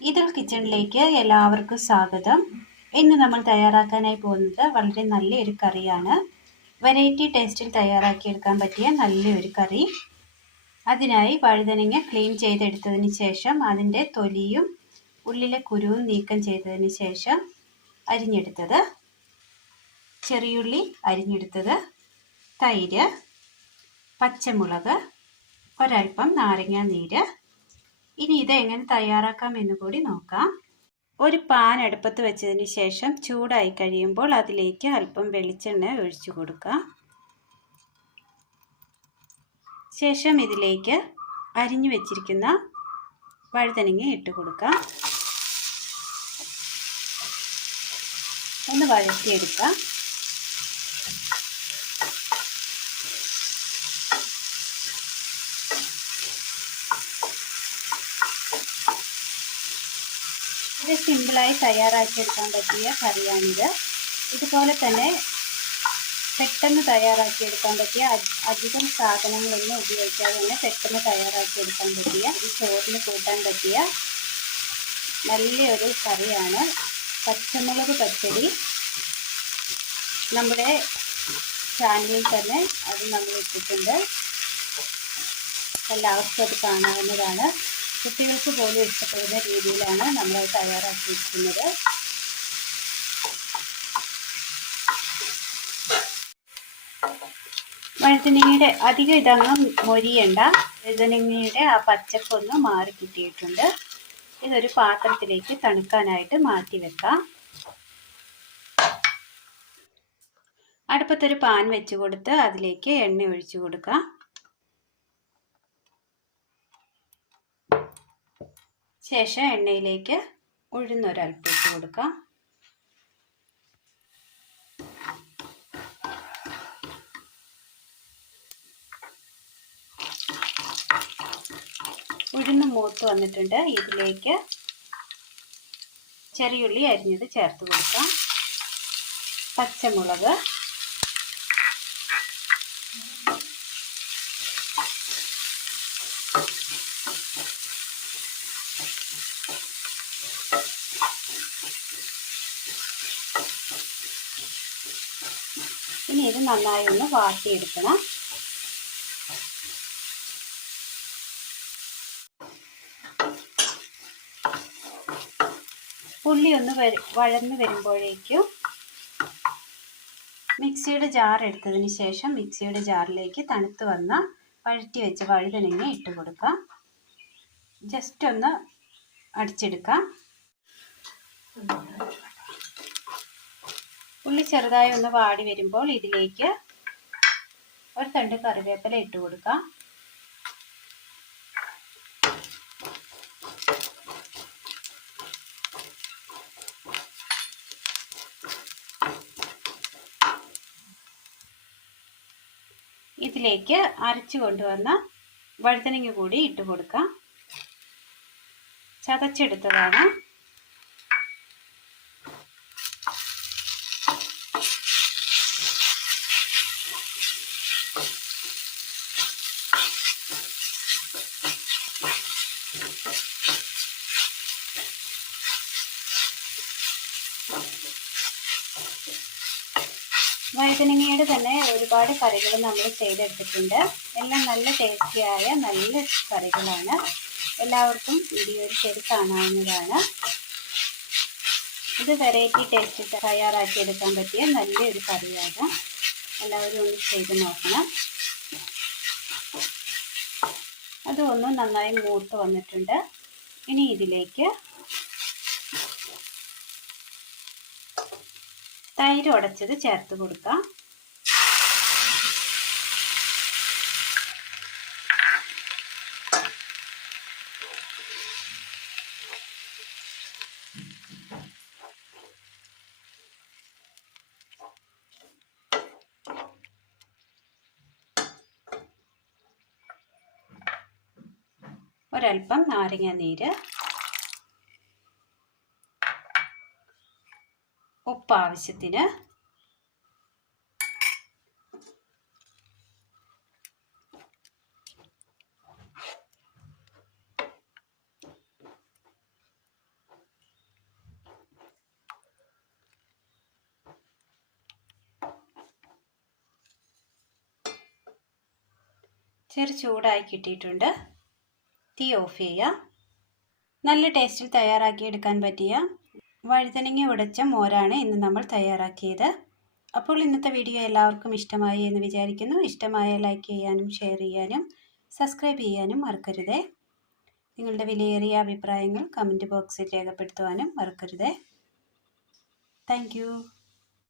ഈദുൽ കിച്ചണിലേക്ക് എല്ലാവർക്കും സ്വാഗതം. ഇന്ന് നമ്മൾ തയ്യാറാക്കാനായി പോകുന്നത് വളരെ നല്ലൊരു കറിയാണ്. വെറൈറ്റി ടേസ്റ്റിൽ തയ്യാറാക്കിയെടുക്കാൻ പറ്റിയ നല്ലൊരു കറി. അതിനായി വഴുതനങ്ങ ക്ലീൻ ചെയ്തെടുത്തതിന് ശേഷം അതിൻ്റെ തൊലിയും ഉള്ളിലെ കുരുവും നീക്കം ചെയ്തതിന് ശേഷം അരിഞ്ഞെടുത്തത്, ചെറിയുള്ളി അരിഞ്ഞെടുത്തത്, തൈര്, പച്ചമുളക്, ഒരൽപ്പം നാരങ്ങ നീര്. ഇനി ഇത് എങ്ങനെ തയ്യാറാക്കാം എന്ന് കൂടി നോക്കാം. ഒരു പാൻ അടുപ്പത്ത് വെച്ചതിന് ശേഷം ചൂടായി കഴിയുമ്പോൾ അതിലേക്ക് അല്പം വെളിച്ചെണ്ണ ഒഴിച്ചു കൊടുക്കാം. ശേഷം ഇതിലേക്ക് അരിഞ്ഞു വെച്ചിരിക്കുന്ന വഴുതനങ്ങ ഇട്ട് കൊടുക്കാം. ഒന്ന് വഴറ്റിയെടുക്കാം. ഇത് സിമ്പിളായി തയ്യാറാക്കിയെടുക്കാൻ പറ്റിയ കറിയാണിത്. ഇതുപോലെ തന്നെ പെട്ടെന്ന് തയ്യാറാക്കിയെടുക്കാൻ പറ്റിയ, അധികം സാധനങ്ങളൊന്നും ഉപയോഗിക്കാതെ തന്നെ പെട്ടെന്ന് തയ്യാറാക്കിയെടുക്കാൻ പറ്റിയ, ഇത് ചോറിന് കൂട്ടാൻ പറ്റിയ നല്ലൊരു കറിയാണ്. പച്ചമുളക് പച്ചടി നമ്മുടെ ചാനലിൽ തന്നെ അത് നമ്മൾ ഇട്ടിട്ടുണ്ട്. എല്ലാവർക്കും അത് കാണാവുന്നതാണ്. കുട്ടികൾക്ക് പോലും ഇഷ്ടപ്പെടുന്ന രീതിയിലാണ് നമ്മൾ തയ്യാറാക്കിയിരിക്കുന്നത്. വഴുതനങ്ങയുടെ അധികം ഇതങ്ങ് മൊരിയണ്ട. വഴുതനങ്ങയുടെ ആ പച്ചപ്പൊന്ന് മാറി കിട്ടിയിട്ടുണ്ട്. ഇതൊരു പാത്രത്തിലേക്ക് തണുക്കാനായിട്ട് മാറ്റി വെക്കാം. അടുപ്പത്തൊരു പാൻ വെച്ച് കൊടുത്ത് അതിലേക്ക് എണ്ണ ഒഴിച്ചു കൊടുക്കാം. ശേഷം എണ്ണയിലേക്ക് ഉഴുന്നൊരൽപ്പം ഇട്ട് കൊടുക്കാം. ഉഴുന്ന് മൂത്ത് വന്നിട്ടുണ്ട്. ഇതിലേക്ക് ചെറിയുള്ളി അരിഞ്ഞത് ചേർത്ത് കൊടുക്കാം. പച്ചമുളക്, ഇനി ഇത് നന്നായി ഒന്ന് വാട്ടിയെടുക്കണം. ഉള്ളി ഒന്ന് വഴന്ന് വരുമ്പോഴേക്കും മിക്സിയുടെ ജാർ എടുത്തതിന് ശേഷം മിക്സിയുടെ ജാറിലേക്ക് തണുത്ത് വന്ന വഴറ്റി വെച്ച വഴുതനങ്ങ ഇട്ട് കൊടുക്കാം. ജസ്റ്റ് ഒന്ന് അടിച്ചെടുക്കാം. ഉള്ളി ചെറുതായി ഒന്ന് വാടി വരുമ്പോൾ ഇതിലേക്ക് ഒരു തണ്ട് കറിവേപ്പില ഇട്ട് കൊടുക്കാം. ഇതിലേക്ക് അരച്ചു കൊണ്ടുവന്ന വഴുതനങ്ങ കൂടി ഇട്ട് കൊടുക്കാം. ചതച്ചെടുത്തതാണ്. വഴുതനങ്ങയുടെ തന്നെ ഒരുപാട് കറികൾ നമ്മൾ ചെയ്തെടുത്തിട്ടുണ്ട്. എല്ലാം നല്ല ടേസ്റ്റിയായ നല്ല കറികളാണ്. എല്ലാവർക്കും വീഡിയോയിൽ ചെയ്ത് കാണാവുന്നതാണ്. ഇത് വെറൈറ്റി ടേസ്റ്റ് തയ്യാറാക്കിയെടുക്കാൻ പറ്റിയ നല്ലൊരു കറിയാണ്. എല്ലാവരും ഒന്ന് ചെയ്ത് നോക്കണം. അതൊന്ന് നന്നായി മൂത്ത് വന്നിട്ടുണ്ട്. ഇനി ഇതിലേക്ക് തൈര് ഉടച്ചത് ചേർത്ത് കൊടുക്കാം. ഒരൽപ്പം നാരങ്ങ നീര്, ഉപ്പ് ആവശ്യത്തിന്, ചൂടായി കിട്ടിയിട്ടുണ്ട്. തീ ഓഫ് ചെയ്യുക. നല്ല ടേസ്റ്റിൽ തയ്യാറാക്കിയെടുക്കാൻ പറ്റിയ വഴുതനങ്ങ ഉടച്ച മോരാണ് ഇന്ന് നമ്മൾ തയ്യാറാക്കിയത്. അപ്പോൾ ഇന്നത്തെ വീഡിയോ എല്ലാവർക്കും ഇഷ്ടമായി എന്ന് വിചാരിക്കുന്നു. ഇഷ്ടമായ ലൈക്ക് ചെയ്യാനും ഷെയർ ചെയ്യാനും സബ്സ്ക്രൈബ് ചെയ്യാനും മറക്കരുതേ. നിങ്ങളുടെ വിലയേറിയ അഭിപ്രായങ്ങൾ കമൻറ്റ് ബോക്സിൽ രേഖപ്പെടുത്തുവാനും മറക്കരുതേ. താങ്ക്